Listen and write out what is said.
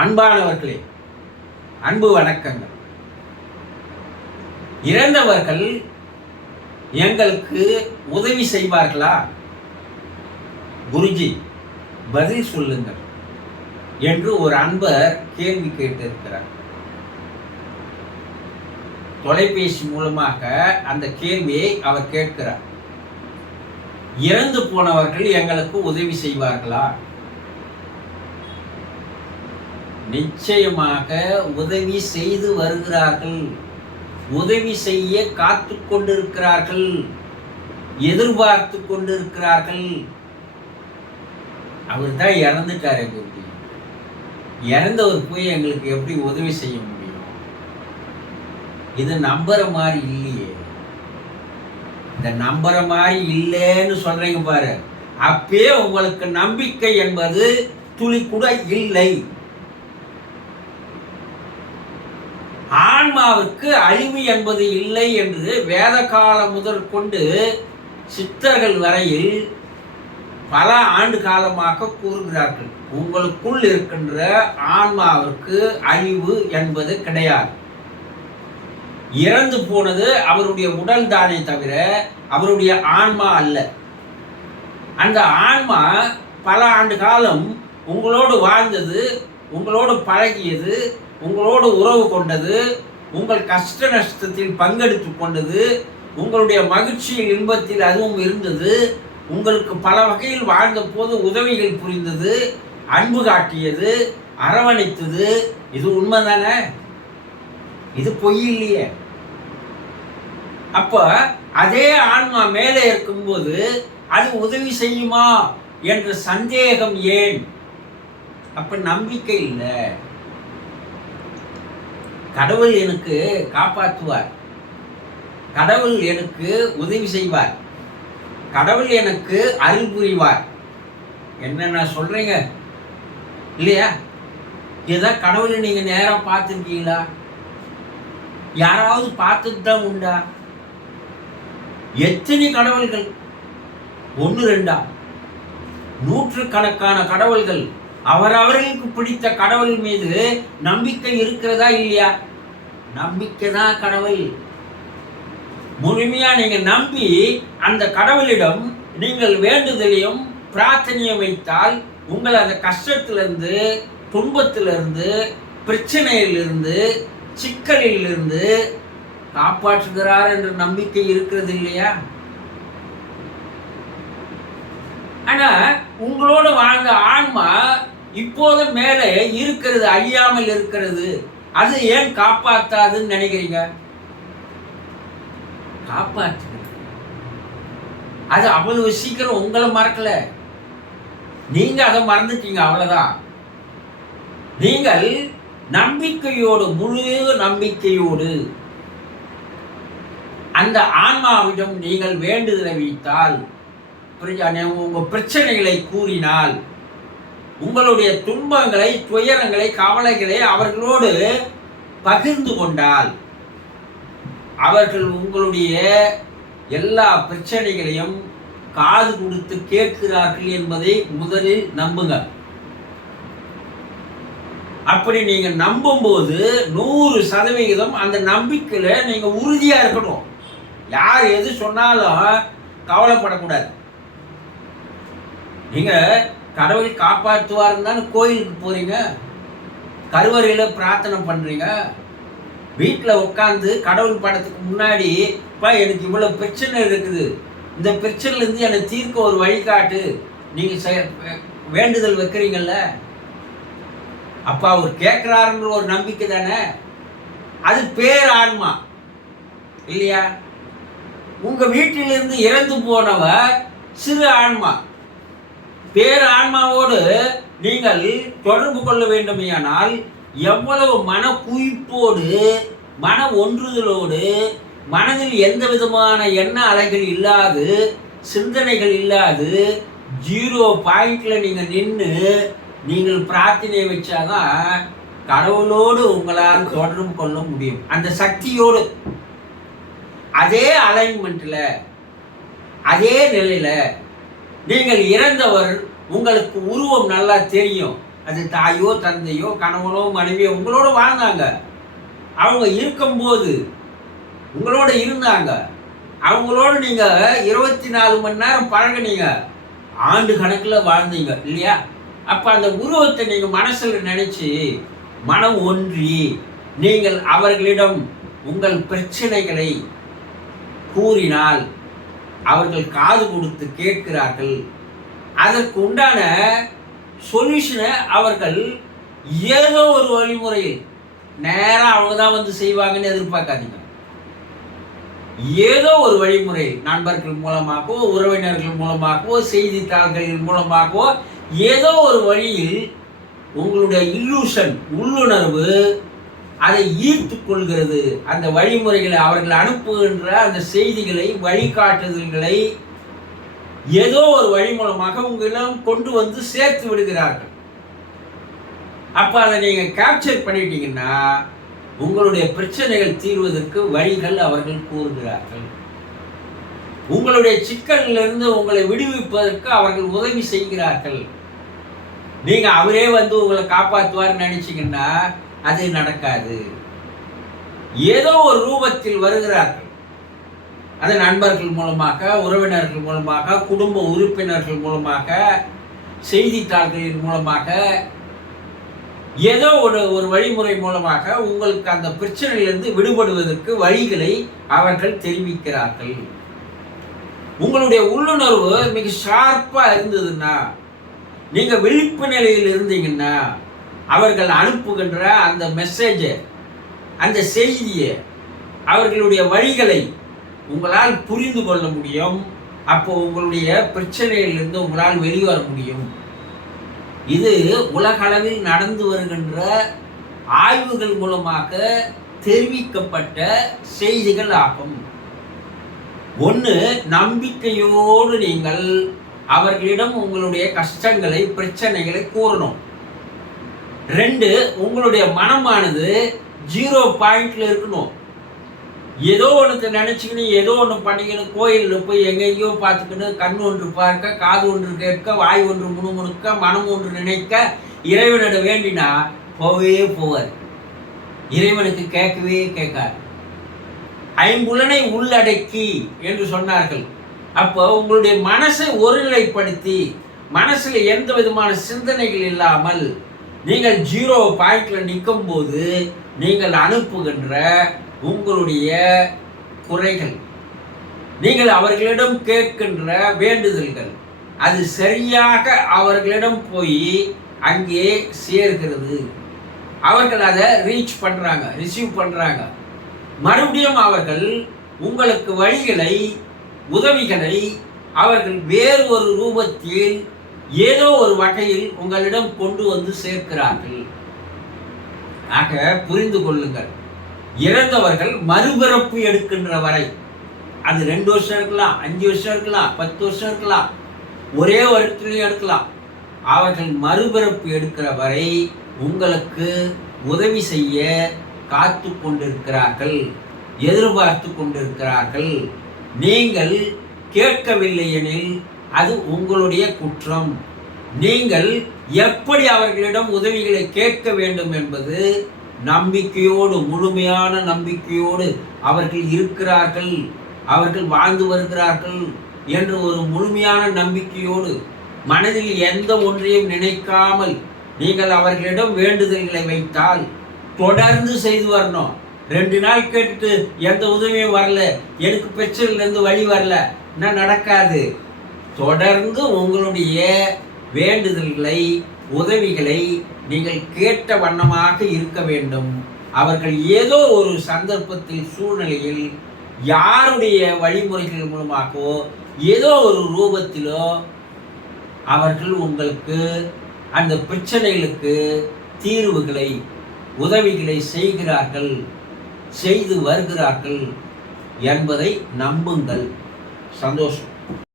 அன்பானவர்களே அன்பு வணக்கங்கள். இறந்தவர்கள் எங்களுக்கு உதவி செய்வார்களா? குருஜி பதில் சொல்லுங்கள் என்று ஒரு அன்பர் கேள்வி கேட்டிருக்கிறார். தொலைபேசி மூலமாக அந்த கேள்வியை அவர் கேட்கிறார். இறந்து போனவர்கள் எங்களுக்கு உதவி செய்வார்களா? நிச்சயமாக உதவி செய்து வருகிறார்கள். உதவி செய்ய காத்து கொண்டிருக்கிறார்கள். எதிர்பார்த்து கொண்டிருக்கிறார்கள். அவர் தான் இறந்துட்டாரே குருஜி. இறந்தவர் போய் எங்களுக்கு எப்படி உதவி செய்ய முடியும்? இது நம்புற மாதிரி இல்லையே. இந்த நம்புற மாதிரி இல்லைன்னு சொல்றீங்க பாரு. அப்பே உங்களுக்கு நம்பிக்கை என்பது துளி கூட இல்லை. ஆன்மாவுக்கு அழிவு என்பது இல்லை என்று வேத காலம் முதல் கொண்டு சித்தர்கள் வரையில் பல ஆண்டு காலமாக கூறுகிறார்கள். உங்களுக்குள் இருக்கின்ற ஆன்மாவிற்கு அழிவு என்பது கிடையாது. இறந்து போனது அவருடைய உடல் தானே தவிர அவருடைய ஆன்மா அல்ல. அந்த ஆன்மா பல ஆண்டு காலம் உங்களோடு வாழ்ந்தது உங்களோடு பழகியது உங்களோடு உறவு கொண்டது உங்கள் கஷ்ட நஷ்டத்தில் பங்கெடுத்து கொண்டது உங்களுடைய மகிழ்ச்சியில் இன்பத்தில் அதுவும் இருந்தது உங்களுக்கு பல வகையில் வாழ்ந்த போது உதவிகள் புரிந்தது அன்பு காட்டியது அரவணைத்தது. இது உண்மை தானே இது பொய் இல்லையே? அப்ப அதே ஆன்மா மேலே இருக்கும்போது அது உதவி செய்யுமா என்ற சந்தேகம் ஏன்? அப்ப நம்பிக்கை இல்லை. கடவுள் எனக்கு காப்பாற்றுவார். கடவுள் எனக்கு உதவி செய்வார். கடவுள் எனக்கு அருள் புரிவார். என்னென்ன சொல்றீங்க? இல்லையா? ஏதோ கடவுளை நீங்க நேராக பார்த்துருக்கீங்களா? யாராவது பார்த்துட்டு தான் உண்டா? எத்தனை கடவுள்கள்? ஒன்று ரெண்டா? நூற்றுக்கணக்கான கடவுள்கள் அவரவர்களுக்கு பிடித்த கடவுள் மீது நம்பிக்கை இருக்கிறதா இல்லையா? நம்பிக்கை தான் கடவுள். முழுமையா நீங்க நம்பி அந்த கடவுளிடம் நீங்கள் வேண்டுதலையும் பிரார்த்தனையும் வைத்தால் உங்களை அந்த கஷ்டத்திலிருந்து துன்பத்திலிருந்து பிரச்சனையிலிருந்து சிக்கலிலிருந்து காப்பாற்றுகிறார் என்ற நம்பிக்கை இருக்கிறது இல்லையா? ஆனா உங்களோட வாழ்ந்த ஆன்மா இப்போது மேலே இருக்கிறது அழியாமல் இருக்கிறது. அது ஏன் காப்பாற்றாதுன்னு நினைக்கிறீங்க? காப்பாற்று அது அவ்வளவு சீக்கிரம் உங்களை மறக்கல. நீங்க அதை மறந்துட்டீங்க அவ்வளவுதான். நீங்கள் நம்பிக்கையோடு முழு நம்பிக்கையோடு அந்த ஆன்மாவிடம் நீங்கள் வேண்டுதலை வைத்தால் புரிஞ்சா உங்க பிரச்சனைகளை கூறினால் உங்களுடைய துன்பங்களை துயரங்களை கவலைகளை அவர்களோடு பகிர்ந்து கொண்டால் அவர்கள் உங்களுடைய எல்லா பிரச்சனைகளையும் காது கொடுத்து கேட்கிறார்கள் என்பதை முதலில் நம்புங்க. அப்படி நீங்க நம்பும்போது நூறு சதவிகிதம் அந்த நம்பிக்கையில நீங்க உறுதியா இருக்கணும். யார் எது சொன்னாலும் கவலைப்படக்கூடாது. நீங்க கடவுள் காப்பாற்றுவார் தானே கோயிலுக்கு போறீங்க? கருவறையில் பிரார்த்தனை பண்றீங்க? வீட்டில் உட்காந்து கடவுள் படத்துக்கு முன்னாடி இப்போ எனக்கு இவ்வளோ பிரச்சனை இருக்குது. இந்த பிரச்சனைலேருந்து என்னை தீர்க்க ஒரு வழிகாட்டு. நீங்கள் செ வேண்டுதல் வைக்கிறீங்கள்ல அப்போ அவர் கேட்குறாருன்ற ஒரு நம்பிக்கை தானே? அது பேர் ஆன்மா இல்லையா? உங்கள் வீட்டிலிருந்து இறந்து போனவர் சிறு ஆன்மா. பேர் ஆன்மாவோடு நீங்கள் தொடர்பு கொள்ள வேண்டுமையானால் எவ்வளவு மன குவிப்போடு மன ஒன்றுதலோடு மனதில் எந்த விதமான எண்ண அலைகள் இல்லாது சிந்தனைகள் இல்லாது ஜீரோ பாயிண்ட்ல நீங்கள் நின்று நீங்கள் பிரார்த்தனை வச்சாதான் கடவுளோடு உங்களால் தொடர்பு கொள்ள முடியும். அந்த சக்தியோடு அதே அலைன்மெண்ட்ல அதே நிலையில நீங்கள் இறந்தவர் உங்களுக்கு உருவம் நல்லா தெரியும். அது தாயோ தந்தையோ கணவனோ மனைவியோ உங்களோட வாழ்ந்தாங்க. அவங்க இருக்கும்போது உங்களோட இருந்தாங்க. அவங்களோட நீங்கள் இருபத்தி நாலு மணி நேரம் பழகினீங்க. ஆண்டு கணக்கில் வாழ்ந்தீங்க இல்லையா? அப்போ அந்த உருவத்தை நீங்கள் மனசில் நினச்சி மனம் ஒன்றி நீங்கள் அவர்களிடம் உங்கள் பிரச்சனைகளை கூறினால் அவர்கள் காது கொடுத்து கேட்கிறார்கள். அதற்கு உண்டான சொல்யூஷனை அவர்கள் ஏதோ ஒரு வழிமுறையில் நேராக அவங்க தான் வந்து செய்வாங்கன்னு எதிர்பார்க்காதீங்க. ஏதோ ஒரு வழிமுறை நண்பர்கள் மூலமாகவோ உறவினர்கள் மூலமாகவோ செய்தித்தாள்களின் மூலமாகவோ ஏதோ ஒரு வழியில் உங்களுடைய இல்லூஷன் உள்ளுணர்வு அதை ஈர்த்து கொள்கிறது அந்த வழிமுறைகளை அவர்கள் அனுப்புகின்ற அந்த செய்திகளை வழிகாட்டுதல்களை ஏதோ ஒரு வழி மூலமாக உங்களிடம் கொண்டு வந்து சேர்த்து விடுகிறார்கள். அப்ப அதை நீங்க கேப்சர் பண்ணிட்டீங்கன்னா உங்களுடைய பிரச்சனைகள் தீர்வதற்கு வழிகள் அவர்கள் கூறுகிறார்கள். உங்களுடைய சிக்கலிலிருந்து உங்களை விடுவிப்பதற்கு அவர்கள் உதவி செய்கிறார்கள். நீங்க அவரே வந்து உங்களை காப்பாற்றுவார்னு நினைச்சீங்கன்னா அது நடக்காது. ஏதோ ஒரு ரூபத்தில் வருகிறார்கள். அது நண்பர்கள் மூலமாக உறவினர்கள் மூலமாக குடும்ப உறுப்பினர்கள் மூலமாக செய்தித்தாள்களின் மூலமாக ஏதோ ஒரு ஒரு வழிமுறை மூலமாக உங்களுக்கு அந்த பிரச்சனையிலிருந்து விடுபடுவதற்கு வழிகளை அவர்கள் தெரிவிக்கிறார்கள். உங்களுடைய உள்ளுணர்வு மிக ஷார்ப்பாக இருந்ததுன்னா நீங்கள் விழிப்பு நிலையில் இருந்தீங்கன்னா அவர்கள் அனுப்புகின்ற அந்த மெசேஜை அந்த செய்தியை அவர்களுடைய வழிகளை உங்களால் புரிந்து கொள்ள முடியும். அப்போ உங்களுடைய பிரச்சனையிலிருந்து உங்களால் வெளிவர முடியும். இது உலகளவில் நடந்து வருகின்ற ஆய்வுகள் மூலமாக தெரிவிக்கப்பட்ட செய்திகள் ஆகும். ஒன்று நம்பிக்கையோடு நீங்கள் அவர்களிடம் உங்களுடைய கஷ்டங்களை பிரச்சனைகளை கூறணும். ரெண்டு உங்களுடைய மனமானது ஜீரோ பாயிண்ட்ல இருக்கணும். ஏதோ ஒன்று நினச்சிக்கின்னு ஏதோ ஒன்று பண்ணிக்கணும் கோயிலில் போய் எங்கெங்கேயோ பார்த்துக்கணும் கண் ஒன்று பார்க்க காது ஒன்று கேட்க வாய் ஒன்று முணுமுணுக்க மனம் ஒன்று நினைக்க இறைவனிட வேண்டினா போவே போவார். இறைவனுக்கு கேட்கவே கேட்காது. ஐம்புலனை உள்ளடக்கி என்று சொன்னார்கள். அப்போ உங்களுடைய மனசை ஒருநிலைப்படுத்தி மனசில் எந்த விதமான சிந்தனைகள் இல்லாமல் நீங்கள் ஜீரோ பாயிண்டில் நிற்கும் போது நீங்கள் அனுப்புகின்ற உங்களுடைய குறைகள். நீங்கள் அவர்களிடம் கேட்கின்ற வேண்டுதல்கள். அது சரியாக அவர்களிடம் போய் அங்கே சேர்கிறது. அவர்கள் அதை ரீச் பண்ணுறாங்க ரிசீவ் பண்ணுறாங்க மறுபடியும் அவர்கள் உங்களுக்கு வழிகளை உதவிகளை அவர்கள் வேறு ஒரு ரூபத்தில் ஏதோ ஒரு வகையில் உங்களிடம் கொண்டு வந்து சேர்க்கிறார்கள். ஆக புரிந்து கொள்ளுங்கள். இறந்தவர்கள் மறுபிறப்பு எடுக்கின்ற வரை அது ரெண்டு வருஷம் இருக்கலாம் அஞ்சு வருஷம் இருக்கலாம் பத்து வருஷம் இருக்கலாம் ஒரே வருடத்துலையும் எடுக்கலாம். அவர்கள் மறுபிறப்பு எடுக்கிற வரை உங்களுக்கு உதவி செய்ய காத்து கொண்டிருக்கிறார்கள் எதிர்பார்த்து கொண்டிருக்கிறார்கள். நீங்கள் கேட்கவில்லை எனில் அது உங்களுடைய குற்றம். நீங்கள் எப்படி அவர்களிடம் உதவிகளை கேட்க வேண்டும் என்பது நம்பிக்கையோடு முழுமையான நம்பிக்கையோடு அவர்கள் இருக்கிறார்கள் அவர்கள் வாழ்ந்து வருகிறார்கள் என்ற ஒரு முழுமையான நம்பிக்கையோடு மனதில் எந்த ஒன்றையும் நினைக்காமல் நீங்கள் அவர்களிடம் வேண்டுதல்களை வைத்தால் தொடர்ந்து செய்து வரணும். ரெண்டு நாள் கேட்டுட்டு எந்த உதவியும் வரல எனக்கு பிரச்சனையிலேருந்து வழி வரல என்ன நடக்காது. தொடர்ந்து உங்களுடைய வேண்டுதல்களை உதவிகளை நீங்கள் கேட்ட வண்ணமாக இருக்க வேண்டும். அவர்கள் ஏதோ ஒரு சந்தர்ப்பத்தில் சூழ்நிலையில் யாருடைய வழிமுறைகள் மூலமாகவோ ஏதோ ஒரு ரூபத்திலோ அவர்கள் உங்களுக்கு அந்த பிரச்சனைகளுக்கு தீர்வுகளை உதவிகளை செய்கிறார்கள் செய்து வருகிறார்கள் என்பதை நம்புங்கள். சந்தோஷம்.